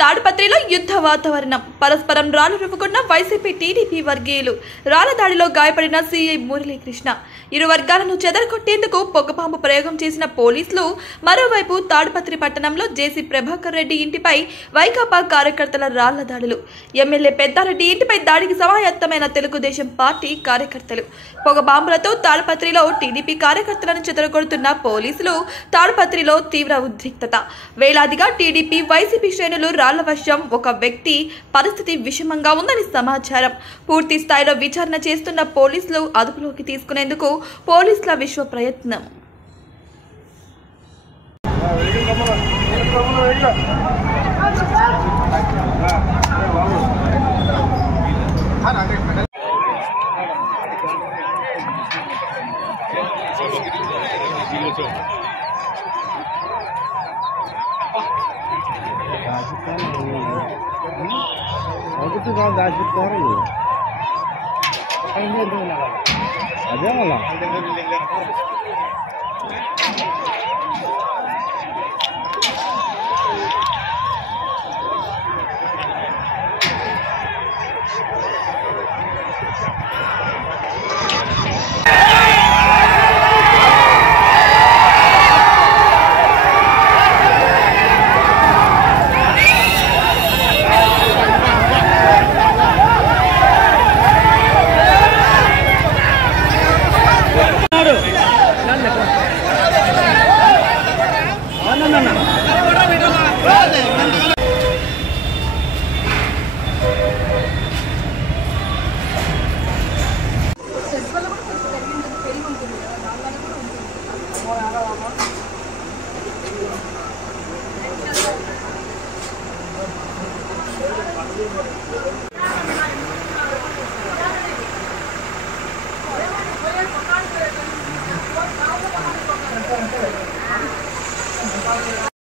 తాడిపత్రిలో యుద్ధ వాతావరణం. పరస్పరం రాళ్లు రువ్వుకున్న వైసీపీ టీడీపీ వర్గీయులు. రాళ్ల దాడిలో గాయపడిన సీఐ మురళీకృష్ణ. ఇరు వర్గాలను చెదరగొట్టేందుకు పొగబాంబు ప్రయోగం చేసిన పోలీసులు. మరోవైపు తాడిపత్రి పట్టణంలో జేసీ ప్రభాకర్ రెడ్డి ఇంటిపై వైకాపా కార్యకర్తల రాళ్ల దాడులు. ఎమ్మెల్యే పెద్దారెడ్డి ఇంటిపై దాడికి సమాయత్తమైన తెలుగుదేశం పార్టీ కార్యకర్తలు. పొగబాంబులతో తాడిపత్రిలో టీడీపీ కార్యకర్తలను చెదరగొడుతున్న పోలీసులు. తాడిపత్రిలో తీవ్ర ఉద్రిక్తత. వేలాదిగా టీడీపీ వైసీపీ శ్రేణులు రాళ్ల వర్షం. ఒక వ్యక్తి పరిస్థితి విషమంగా ఉందని సమాచారం. పూర్తి స్థాయిలో విచారణ చేస్తున్న పోలీసులు. అదుపులోకి తీసుకునేందుకు పోలీసుల విశ్వ ప్రయత్నం. అదే మళ్ళా